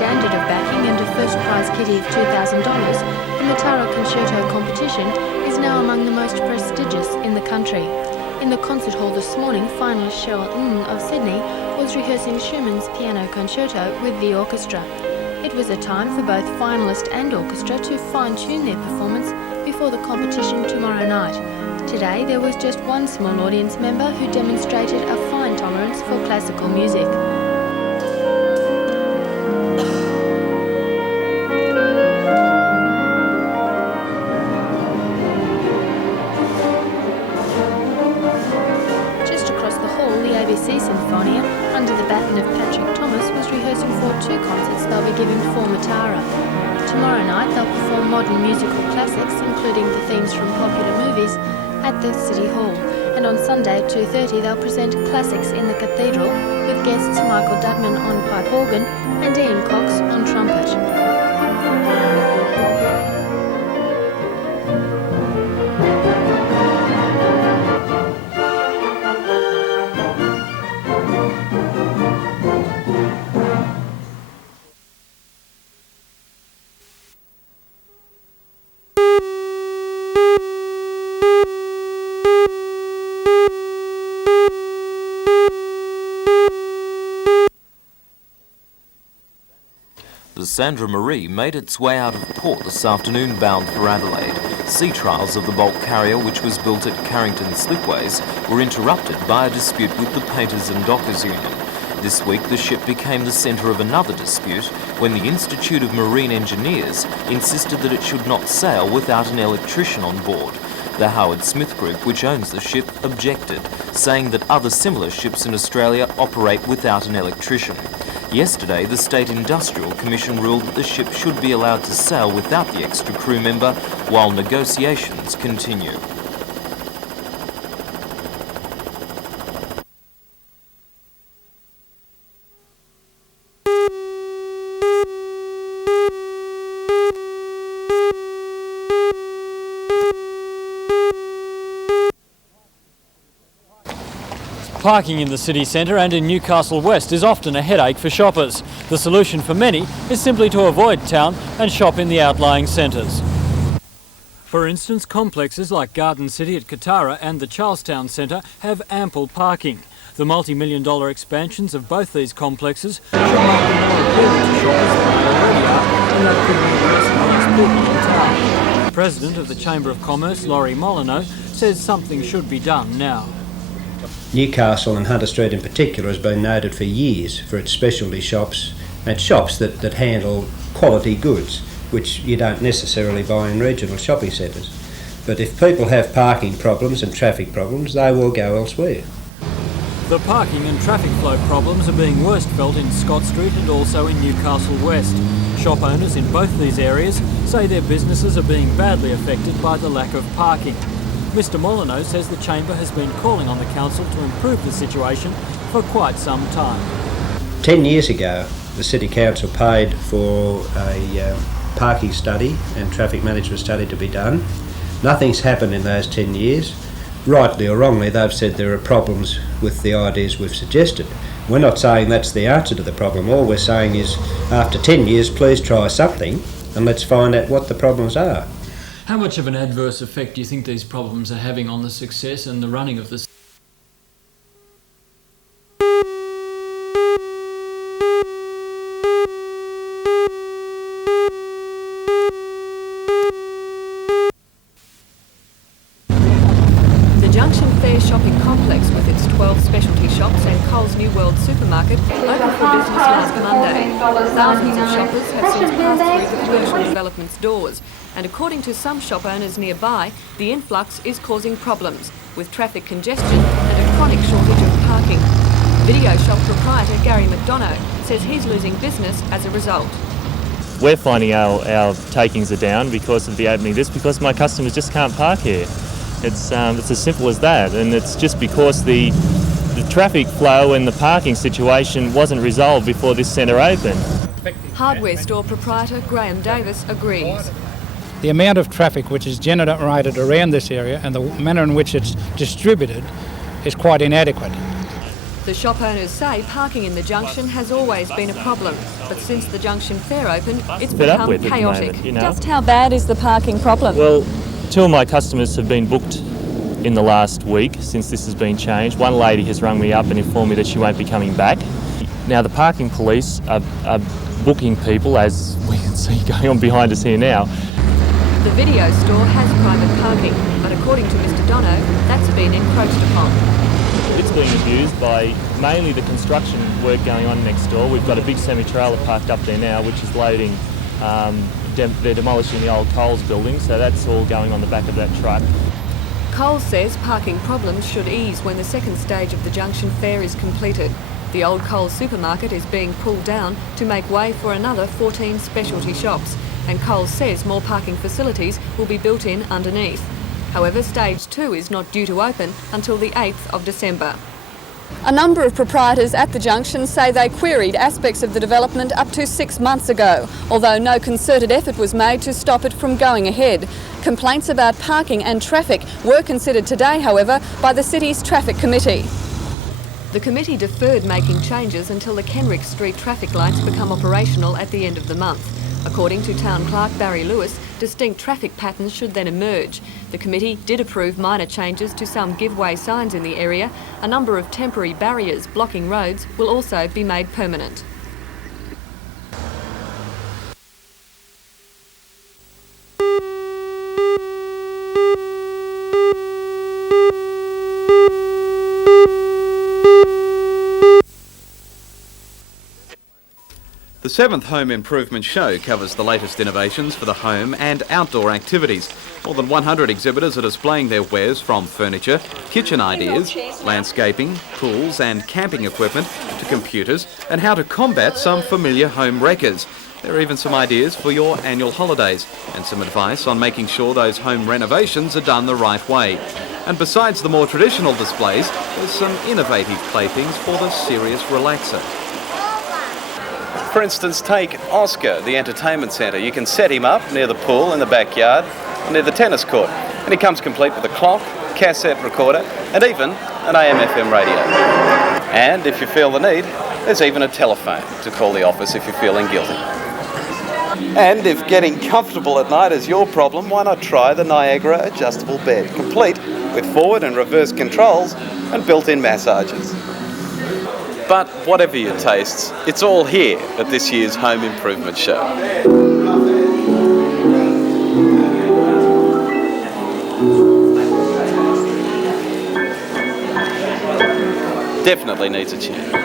standard of backing and a first prize kitty of $2,000, the Matara Concerto competition is now among the most prestigious in the country. In the concert hall this morning, finalist Cheryl Ng of Sydney was rehearsing Schumann's Piano Concerto with the orchestra. It was a time for both finalist and orchestra to fine-tune their performance before the competition tomorrow night. Today there was just one small audience member who demonstrated a fine tolerance for classical music. Just across the hall, the ABC Sinfonia, under the baton of Patrick Thomas, was rehearsing for 2 concerts they'll be giving for Matara. Tomorrow night they'll perform modern musical classics, including the themes from popular movies, at the City Hall, and on Sunday at 2:30 they'll present classics in the Cathedral with guests Michael Dudman on pipe organ and Ian Cox on trumpet. The Sandra Marie made its way out of port this afternoon bound for Adelaide. Sea trials of the bulk carrier, which was built at Carrington Slipways, were interrupted by a dispute with the Painters and Dockers Union. This week the ship became the centre of another dispute when the Institute of Marine Engineers insisted that it should not sail without an electrician on board. The Howard Smith Group, which owns the ship, objected, saying that other similar ships in Australia operate without an electrician. Yesterday, the State Industrial Commission ruled that the ship should be allowed to sail without the extra crew member while negotiations continue. Parking in the city centre and in Newcastle West is often a headache for shoppers. The solution for many is simply to avoid town and shop in the outlying centres. For instance, complexes like Garden City at Katara and the Charlestown Centre have ample parking. The multi-million-dollar expansions of both these complexes should make them more appealing to shoppers than they already are, and that could mean less people in town. The President of the Chamber of Commerce, Laurie Molyneux, says something should be done now. Newcastle and Hunter Street in particular has been noted for years for its specialty shops and shops that handle quality goods, which you don't necessarily buy in regional shopping centres. But if people have parking problems and traffic problems, they will go elsewhere. The parking and traffic flow problems are being worst felt in Scott Street and also in Newcastle West. Shop owners in both these areas say their businesses are being badly affected by the lack of parking. Mr Molyneux says the Chamber has been calling on the Council to improve the situation for quite some time. 10 years ago, the City Council paid for a parking study and traffic management study to be done. Nothing's happened in those 10 years. Rightly or wrongly, they've said there are problems with the ideas we've suggested. We're not saying that's the answer to the problem. All we're saying is, after 10 years, please try something and let's find out what the problems are. How much of an adverse effect do you think these problems are having on the success and the running of the... The Junction Fair shopping complex with its 12 specialty shops and Coles New World supermarket opened for business last Monday. Thousands of shoppers have since passed through the commercial development's doors, and according to some shop owners nearby, the influx is causing problems, with traffic congestion and a chronic shortage of parking. Video shop proprietor Gary McDonough says he's losing business as a result. We're finding our takings are down because of the opening of this, because my customers just can't park here. It's as simple as that, and it's just because the traffic flow and the parking situation wasn't resolved before this centre opened. Hardware store proprietor Graham Davis agrees. The amount of traffic which is generated around this area and the manner in which it's distributed is quite inadequate. The shop owners say parking in the junction has always been a problem, but since the junction fair opened, it's Fed up become with it at the chaotic. moment, you know. Just how bad is the parking problem? Well, two of my customers have been booked in the last week since this has been changed. One lady has rung me up and informed me that she won't be coming back. Now, the parking police are booking people, as we can see going on behind us here now. The video store has private parking, but according to Mr Dono, that's been encroached upon. It's being abused by mainly the construction work going on next door. We've got a big semi-trailer parked up there now, which is loading, they're demolishing the old Coles building, so that's all going on the back of that truck. Coles says parking problems should ease when the second stage of the junction fair is completed. The old Coles supermarket is being pulled down to make way for another 14 specialty shops, and Coles says more parking facilities will be built in underneath. However, stage 2 is not due to open until the 8th of December. A number of proprietors at the junction say they queried aspects of the development up to 6 months ago, although no concerted effort was made to stop it from going ahead. Complaints about parking and traffic were considered today, however, by the city's traffic committee. The committee deferred making changes until the Kenrick Street traffic lights become operational at the end of the month. According to Town Clerk Barry Lewis, distinct traffic patterns should then emerge. The committee did approve minor changes to some give-way signs in the area. A number of temporary barriers blocking roads will also be made permanent. The 7th Home Improvement Show covers the latest innovations for the home and outdoor activities. More than 100 exhibitors are displaying their wares from furniture, kitchen ideas, landscaping, pools and camping equipment to computers and how to combat some familiar home wreckers. There are even some ideas for your annual holidays and some advice on making sure those home renovations are done the right way. And besides the more traditional displays, there's some innovative playthings for the serious relaxer. For instance, take Oscar, the entertainment centre. You can set him up near the pool in the backyard, near the tennis court. And he comes complete with a clock, cassette recorder, and even an AM/FM radio. And if you feel the need, there's even a telephone to call the office if you're feeling guilty. And if getting comfortable at night is your problem, why not try the Niagara adjustable bed, complete with forward and reverse controls and built-in massages. But whatever your tastes, it's all here at this year's Home Improvement Show. Definitely needs a change.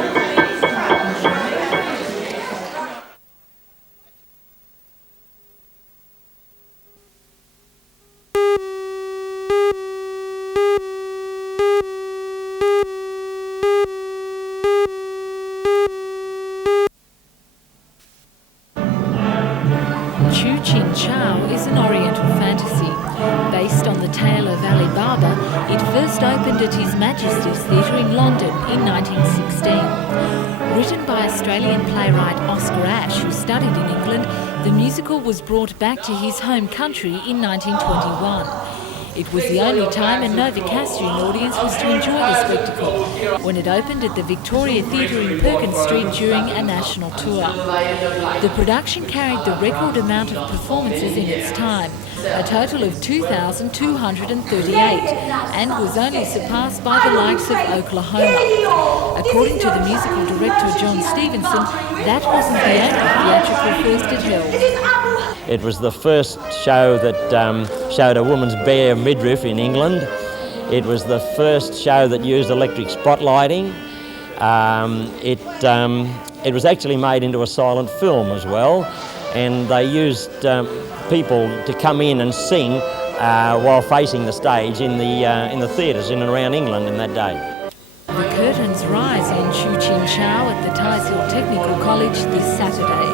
Is an Oriental fantasy. Based on the tale of Ali Baba, it first opened at His Majesty's Theatre in London in 1916. Written by Australian playwright Oscar Ashe, who studied in England, the musical was brought back to his home country in 1921. It was the only time a Novocastrian audience was to enjoy the spectacle when it opened at the Victoria Theatre in Perkins Street during a national tour. The production carried the record amount of performances in its time, a total of 2,238, and was only surpassed by the likes of Oklahoma. According to the musical director John Stevenson, that wasn't the only theatrical first it held. It was the first show that showed a woman's bare midriff in England. It was the first show that used electric spotlighting. It was actually made into a silent film as well, and they used people to come in and sing while facing the stage in the theatres in and around England in that day. The curtains rise on Chu Chin Chow at the Tysil Technical College this Saturday.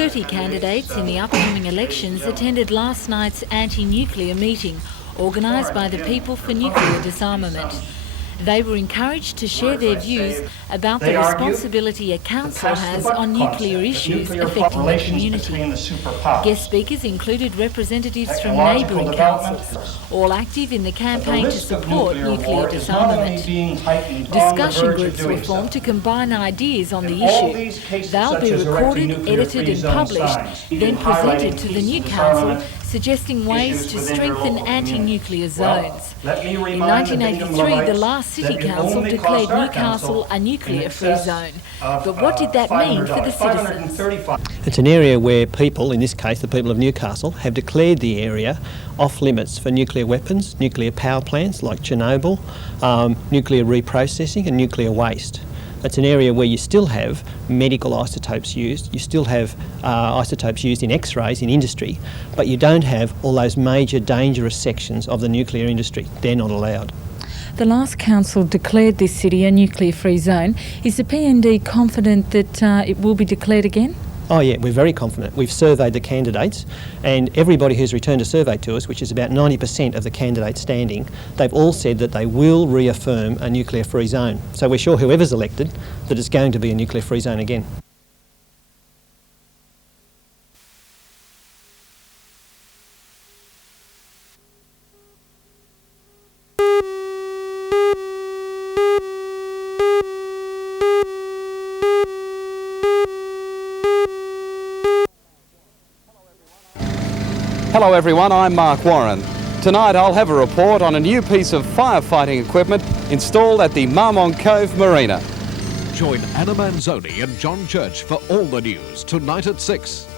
30 candidates in the upcoming elections attended last night's anti-nuclear meeting, organised by the People for Nuclear Disarmament. They were encouraged to share their views about the responsibility a council has on nuclear issues affecting the community. Guest speakers included representatives from neighbouring councils, all active in the campaign to support nuclear disarmament. Discussion groups were formed to combine ideas on the issue. They'll be recorded, edited and published, then presented to the new council, suggesting ways to strengthen anti-nuclear zones. In 1983, the last City Council declared Newcastle a nuclear-free zone. But what did that mean for the citizens? It's an area where people, in this case the people of Newcastle, have declared the area off limits for nuclear weapons, nuclear power plants like Chernobyl, nuclear reprocessing and nuclear waste. It's an area where you still have medical isotopes used, you still have isotopes used in X-rays in industry, but you don't have all those major dangerous sections of the nuclear industry. They're not allowed. The last council declared this city a nuclear-free zone. Is the PND confident that it will be declared again? Oh yeah, we're very confident. We've surveyed the candidates and everybody who's returned a survey to us, which is about 90% of the candidates standing, they've all said that they will reaffirm a nuclear-free zone. So we're sure whoever's elected that it's going to be a nuclear-free zone again. Hello everyone, I'm Mark Warren. Tonight I'll have a report on a new piece of firefighting equipment installed at the Marmont Cove Marina. Join Anna Manzoni and John Church for all the news tonight at 6.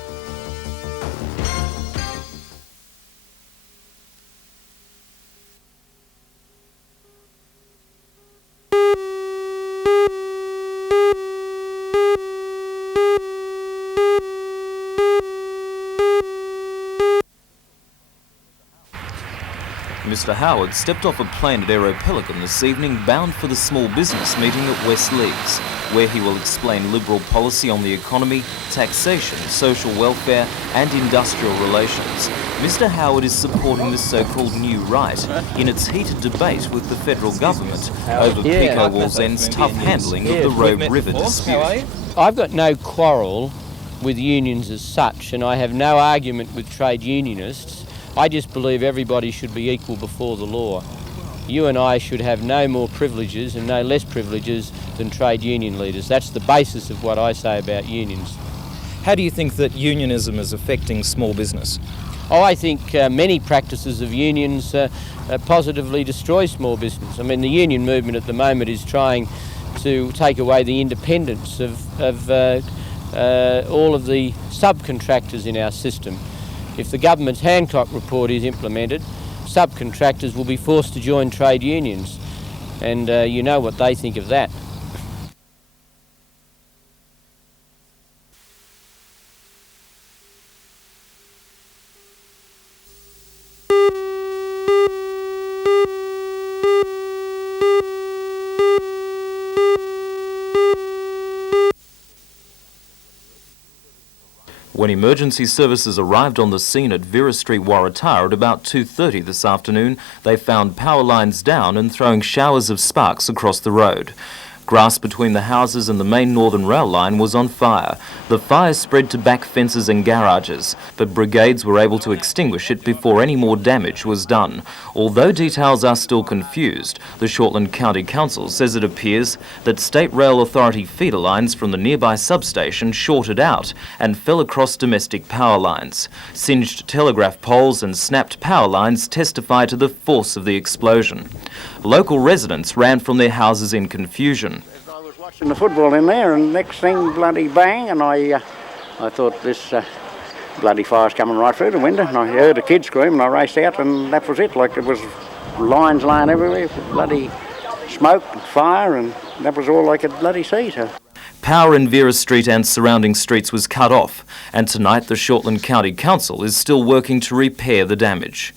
Mr Howard stepped off a plane at Aero Pelican this evening bound for the small business meeting at West Leagues, where he will explain Liberal policy on the economy, taxation, social welfare and industrial relations. Mr Howard is supporting the so-called New Right in its heated debate with the federal government over Pico Wallsend's tough handling of the Robe River dispute. I've got no quarrel with unions as such, and I have no argument with trade unionists. I just believe everybody should be equal before the law. You and I should have no more privileges and no less privileges than trade union leaders. That's the basis of what I say about unions. How do you think that unionism is affecting small business? Oh, I think many practices of unions positively destroy small business. I mean, the union movement at the moment is trying to take away the independence of all of the subcontractors in our system. If the government's Hancock report is implemented, subcontractors will be forced to join trade unions, and you know what they think of that. When emergency services arrived on the scene at Vera Street, Waratah at about 2:30 this afternoon, they found power lines down and throwing showers of sparks across the road. Grass between the houses and the main Northern Rail line was on fire. The fire spread to back fences and garages, but brigades were able to extinguish it before any more damage was done. Although details are still confused, the Shortland County Council says it appears that State Rail Authority feeder lines from the nearby substation shorted out and fell across domestic power lines. Singed telegraph poles and snapped power lines testify to the force of the explosion. Local residents ran from their houses in confusion. I was watching the football in there, and next thing, bloody bang, and I thought this bloody fire's coming right through the window, and I heard a kid scream, and I raced out, and that was it. Like, there was lines lying everywhere, bloody smoke and fire, and that was all I could bloody see. So. Power in Vera Street and surrounding streets was cut off, and tonight the Shortland County Council is still working to repair the damage.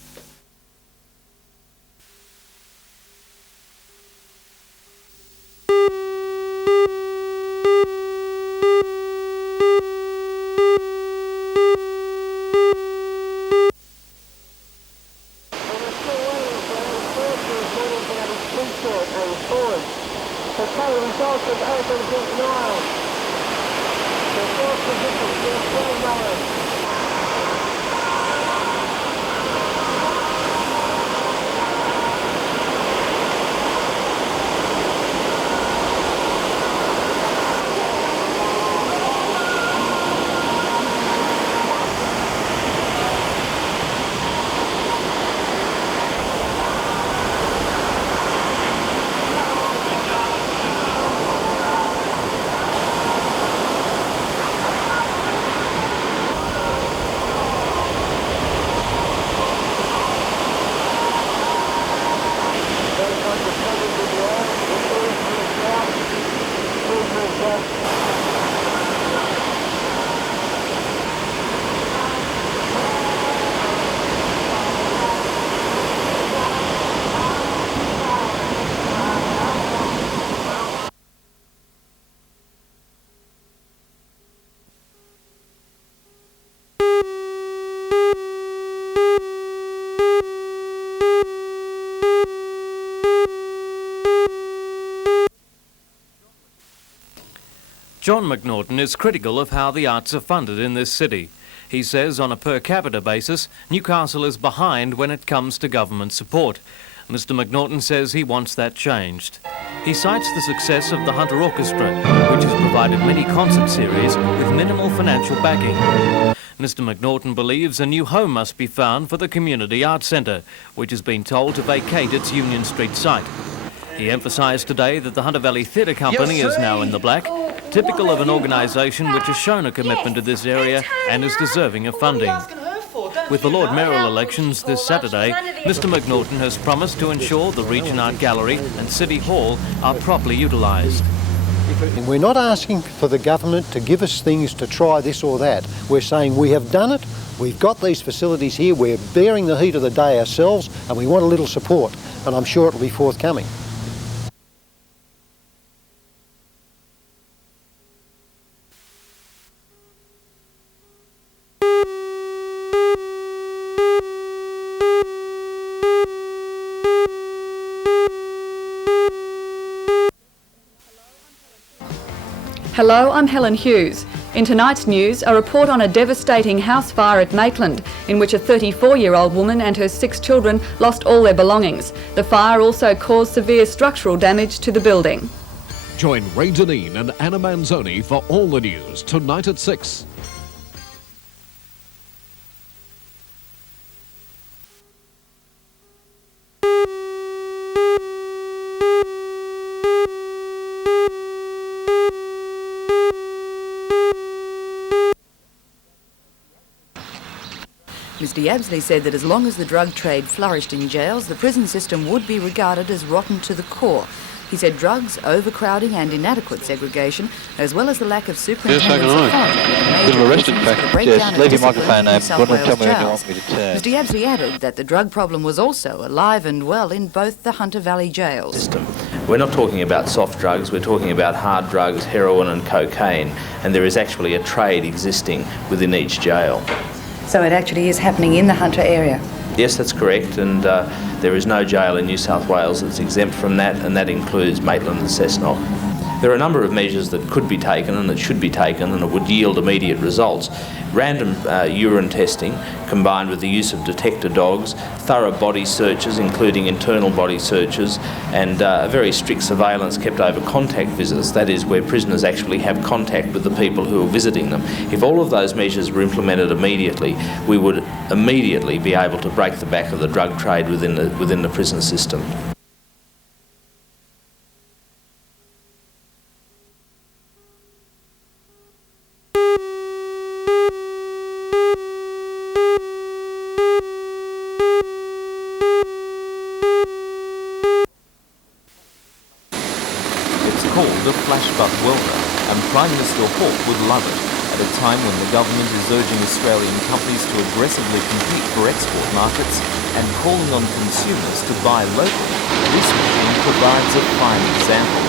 consultant open since 9. The fourth position is $12. John McNaughton is critical of how the arts are funded in this city. He says on a per capita basis, Newcastle is behind when it comes to government support. Mr Macnaughton says he wants that changed. He cites the success of the Hunter Orchestra, which has provided many concert series with minimal financial backing. Mr Macnaughton believes a new home must be found for the Community Arts Centre, which has been told to vacate its Union Street site. He emphasised today that the Hunter Valley Theatre Company is now in the black, typical of an organisation which has shown a commitment to this area and is deserving of funding. With the Lord Mayoral elections this Saturday, Mr Macnaughton has promised to ensure the Region Art Gallery and City Hall are properly utilised. We're not asking for the government to give us things to try this or that. We're saying we have done it, we've got these facilities here, we're bearing the heat of the day ourselves, and we want a little support, and I'm sure it'll be forthcoming. Hello, I'm Helen Hughes. In tonight's news, a report on a devastating house fire at Maitland, in which a 34-year-old woman and her 6 children lost all their belongings. The fire also caused severe structural damage to the building. Join Ray Deneen and Anna Manzoni for all the news tonight at 6. Mr Yabsley said that as long as the drug trade flourished in jails, the prison system would be regarded as rotten to the core. He said drugs, overcrowding and inadequate segregation, as well as the lack of superintendents Bit of a rested back. Yes, leave your microphone open. Tell me when you want me to turn. Mr Yabsley added that the drug problem was also alive and well in both the Hunter Valley jails. We're not talking about soft drugs, we're talking about hard drugs, heroin and cocaine, and there is actually a trade existing within each jail. So it actually is happening in the Hunter area? Yes, that's correct, and there is no jail in New South Wales that's exempt from that, and that includes Maitland and Cessnock. There are a number of measures that could be taken and that should be taken and it would yield immediate results. Random urine testing combined with the use of detector dogs, thorough body searches including internal body searches, and a very strict surveillance kept over contact visits, that is where prisoners actually have contact with the people who are visiting them. If all of those measures were implemented immediately, we would immediately be able to break the back of the drug trade within the prison system. Called a flashbuck welder, and Prime Minister Hawke would love it at a time when the government is urging Australian companies to aggressively compete for export markets and calling on consumers to buy locally. This machine provides a fine example.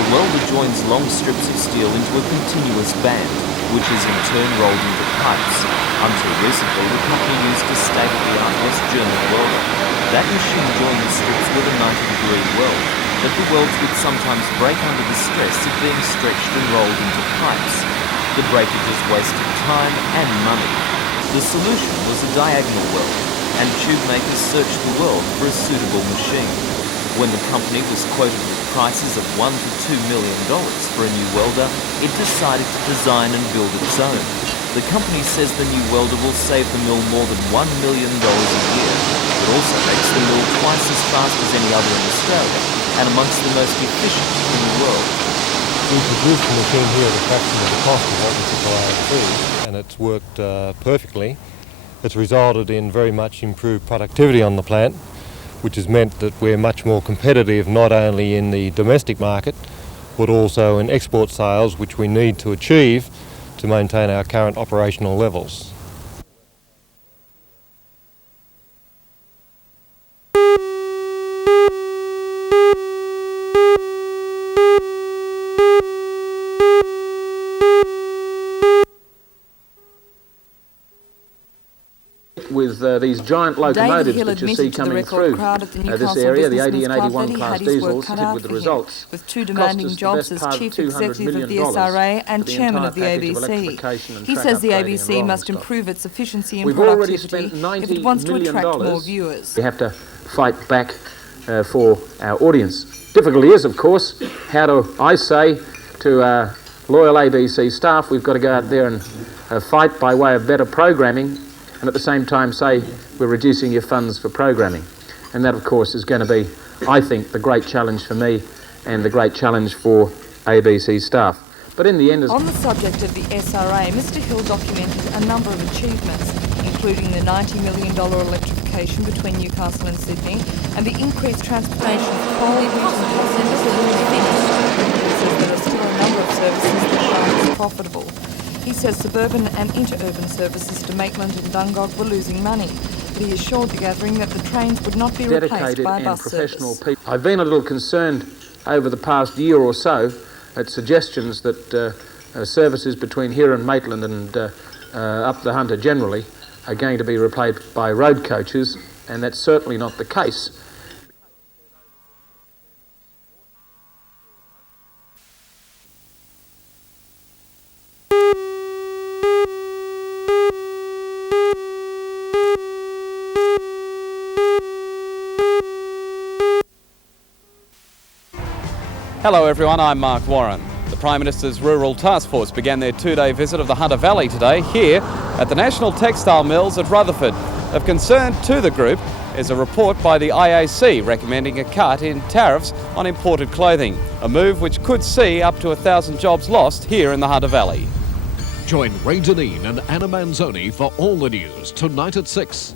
The welder joins long strips of steel into a continuous band, which is in turn rolled into pipes. Until recently, the company used a state-of-the-art West German welder. That machine joined the strips with a 90-degree weld. that the welds would sometimes break under the stress of being stretched and rolled into pipes. The breakages wasted time and money. The solution was a diagonal weld, and tube makers searched the world for a suitable machine. When the company was quoted with prices of $1 to $2 million for a new welder, it decided to design and build its own. The company says the new welder will save the mill more than $1 million a year. It also makes the mill twice as fast as any other in Australia and amongst the most efficient in the world. We produced the machine here at a fraction of the cost of what we supply overseas, and it's worked perfectly. It's resulted in very much improved productivity on the plant, which has meant that we're much more competitive not only in the domestic market but also in export sales, which we need to achieve to maintain our current operational levels. With these giant locomotives that you see coming through this area, the 80 and 81 class diesels, fitted with the results. With two demanding jobs as Chief Executive of the SRA and Chairman of the ABC. He says the ABC must improve its efficiency and productivity if it wants to attract more viewers. We have to fight back for our audience. Difficulty is, of course, how do I say to our loyal ABC staff, we've got to go out there and fight by way of better programming, and at the same time say we're reducing your funds for programming. And that, of course, is going to be, I think, the great challenge for me and the great challenge for ABC staff. But in the end... On the subject of the SRA, Mr Hill documented a number of achievements, including the $90 million electrification between Newcastle and Sydney and the increased transportation of coal, wheat and finished. He says there are still a number of services that aren't as profitable. He says suburban and interurban services to Maitland and Dungog were losing money, but he assured the gathering that the trains would not be replaced by bus service. I've been a little concerned over the past year or so at suggestions that services between here and Maitland and up the Hunter generally are going to be replaced by road coaches, and that's certainly not the case. Hello everyone, I'm Mark Warren. The Prime Minister's Rural Task Force began their two-day visit of the Hunter Valley today here at the National Textile Mills at Rutherford. Of concern to the group is a report by the IAC recommending a cut in tariffs on imported clothing, a move which could see up to 1,000 jobs lost here in the Hunter Valley. Join Ray Deneen and Anna Manzoni for all the news tonight at 6.